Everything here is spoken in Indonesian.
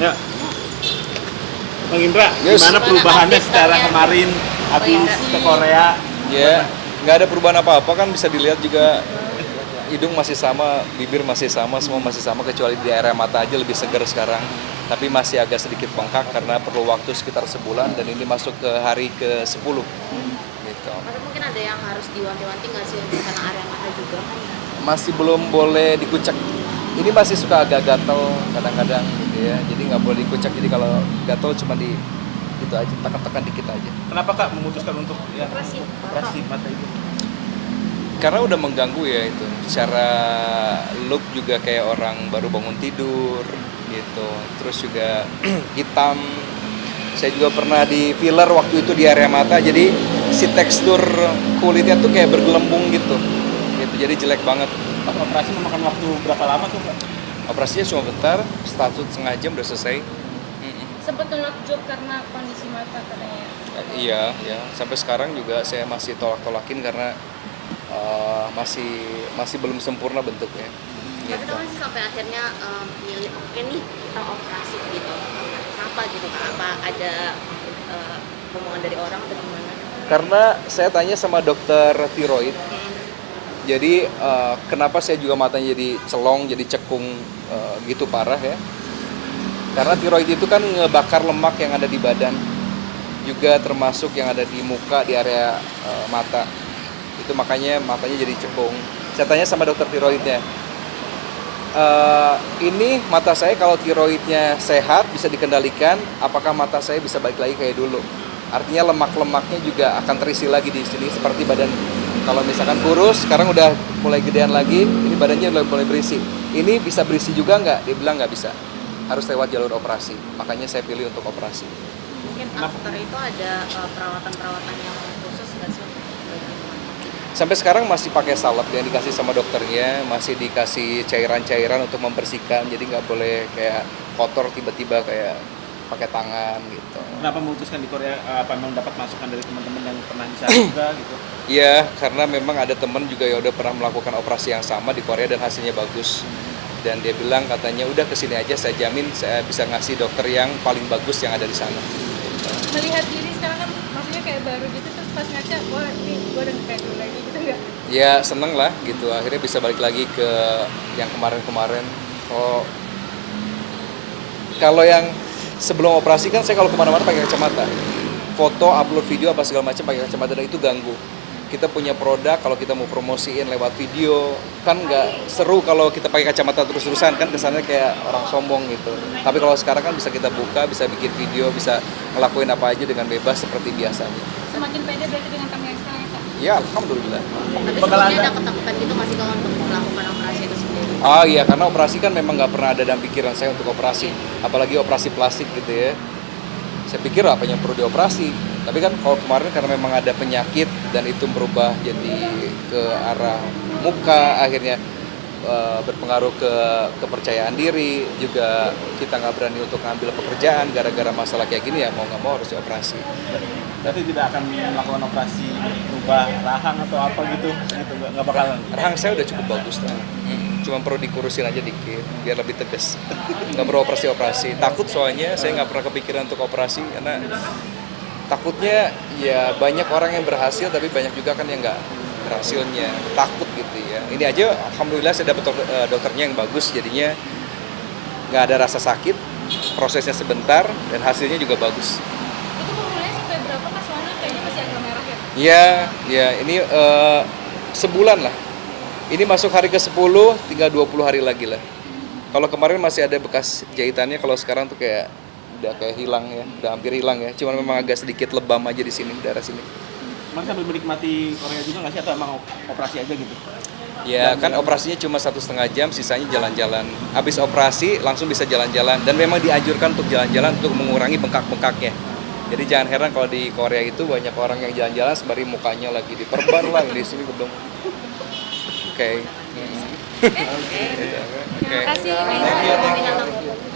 Ya, Bang Indra, Yes. gimana perubahannya secara kemarin habis ke Korea? Ya, nggak ada perubahan apa-apa kan, bisa dilihat juga hidung masih sama, bibir masih sama, semua masih sama kecuali di area mata aja lebih segar sekarang. Tapi masih agak sedikit bengkak karena perlu waktu sekitar sebulan dan ini masuk ke hari ke-10 gitu. Atau mungkin ada yang harus diwanti-wanti nggak sih untuk karena area mata juga? Masih belum boleh dikucek. Ini masih suka agak gatel kadang-kadang gitu ya. Jadi nggak boleh dikucek. Jadi kalau gatel cuma di itu aja, tekan-tekan dikit aja. Kenapa Kak memutuskan untuk operasi mata itu? Karena udah mengganggu ya itu. Secara look juga kayak orang baru bangun tidur gitu. Terus juga hitam. Saya juga pernah di filler waktu itu di area mata. Jadi si tekstur kulitnya tuh kayak bergelembung gitu. Gitu. Jadi jelek banget. Pas operasi memakan waktu berapa lama tuh Kak? Operasinya cuma bentar, status setengah jam udah selesai. Sempat nolak job karena kondisi mata katanya. Iya, ya. Sampai sekarang juga saya masih tolak-tolakin karena masih belum sempurna bentuknya. Tapi Gitu. kan sih sampai akhirnya milih oke nih kita operasi gitu. Kenapa gitu Kak? Apa ada omongan dari orang atau gimana? Karena saya tanya sama dokter tiroid, jadi kenapa saya juga matanya jadi celong, jadi cekung gitu parah ya? Karena tiroid itu kan ngebakar lemak yang ada di badan, juga termasuk yang ada di muka, di area mata. Itu makanya matanya jadi cekung. Saya tanya sama dokter tiroidnya, ini mata saya kalau tiroidnya sehat bisa dikendalikan, apakah mata saya bisa balik lagi kayak dulu? Artinya lemak-lemaknya juga akan terisi lagi di sini seperti badan. Kalau misalkan kurus, sekarang udah mulai gedean lagi, ini badannya udah mulai berisi. Ini bisa berisi juga nggak? Dia bilang nggak bisa, harus lewat jalur operasi. Makanya saya pilih untuk operasi. Mungkin after itu ada perawatan-perawatan yang khusus nggak sih? Sampai sekarang masih pakai salep yang dikasih sama dokternya, masih dikasih cairan-cairan untuk membersihkan, jadi nggak boleh kayak kotor tiba-tiba kayak pakai tangan gitu. Kenapa memutuskan di Korea? Apa memang dapat masukan dari teman-teman yang pernah di sana juga gitu? Iya, karena memang ada teman juga yang udah pernah melakukan operasi yang sama di Korea dan hasilnya bagus. Dan dia bilang katanya udah kesini aja, saya jamin saya bisa ngasih dokter yang paling bagus yang ada di sana. Melihat diri sekarang kan maksudnya kayak baru gitu, terus pas ngaca, wah ini gue udah kayak dulu lagi gitu nggak? Ya seneng lah gitu, akhirnya bisa balik lagi ke yang kemarin-kemarin. Kalau yang sebelum operasi kan saya kalau kemana-mana pakai kacamata, foto, upload video apa segala macam pakai kacamata dan itu ganggu. Kita punya produk, kalau kita mau promosiin lewat video kan nggak seru kalau kita pakai kacamata terus-terusan, kan kesannya kayak orang sombong gitu. Tapi kalau sekarang kan bisa kita buka, bisa bikin video, bisa ngelakuin apa aja dengan bebas seperti biasanya. Semakin pede berarti dengan kamera yang sekarang ya Kak? Ya alhamdulillah. Tapi sebelumnya ada ketakutan gitu masih kalau untuk melakukan operasi itu sendiri? Ah iya, karena operasi kan memang nggak pernah ada dalam pikiran saya untuk operasi, apalagi operasi plastik gitu ya. Saya pikir apa yang perlu dioperasi, tapi kan kalau kemarin karena memang ada penyakit dan itu berubah jadi ke arah muka, akhirnya berpengaruh ke kepercayaan diri, juga kita nggak berani untuk ngambil pekerjaan gara-gara masalah kayak gini, ya mau nggak mau harus dioperasi. Berarti tidak akan melakukan operasi ubah rahang atau apa gitu nggak bakalan. Rahang saya udah cukup bagus lah. Cuma perlu dikurusin aja dikit biar lebih tegas. Nggak perlu operasi. Takut soalnya saya nggak pernah kepikiran untuk operasi karena takutnya ya banyak orang yang berhasil tapi banyak juga kan yang nggak berhasilnya, takut gitu ya. Ini aja alhamdulillah saya dapat dokternya yang bagus, jadinya nggak ada rasa sakit, prosesnya sebentar dan hasilnya juga bagus. Itu umurnya sampai berapa Kak? Soalnya kayaknya masih agak merah ya? Ya, ya ini sebulan lah. Ini masuk hari ke-10, tinggal 20 hari lagi lah. Kalau kemarin masih ada bekas jahitannya, kalau sekarang tuh kayak udah kayak hilang ya, udah hampir hilang ya. Cuman memang agak sedikit lebam aja di sini, daerah sini. Emang sambil menikmati Korea juga nggak sih atau emang operasi aja gitu? Ya kan operasinya cuma 1,5 jam, sisanya jalan-jalan. Habis operasi langsung bisa jalan-jalan dan memang dianjurkan untuk jalan-jalan untuk mengurangi bengkak-bengkaknya. Jadi jangan heran kalau di Korea itu banyak orang yang jalan-jalan sembari mukanya lagi diperban lah, di sini belum. Oke. Terima kasih. Thank you.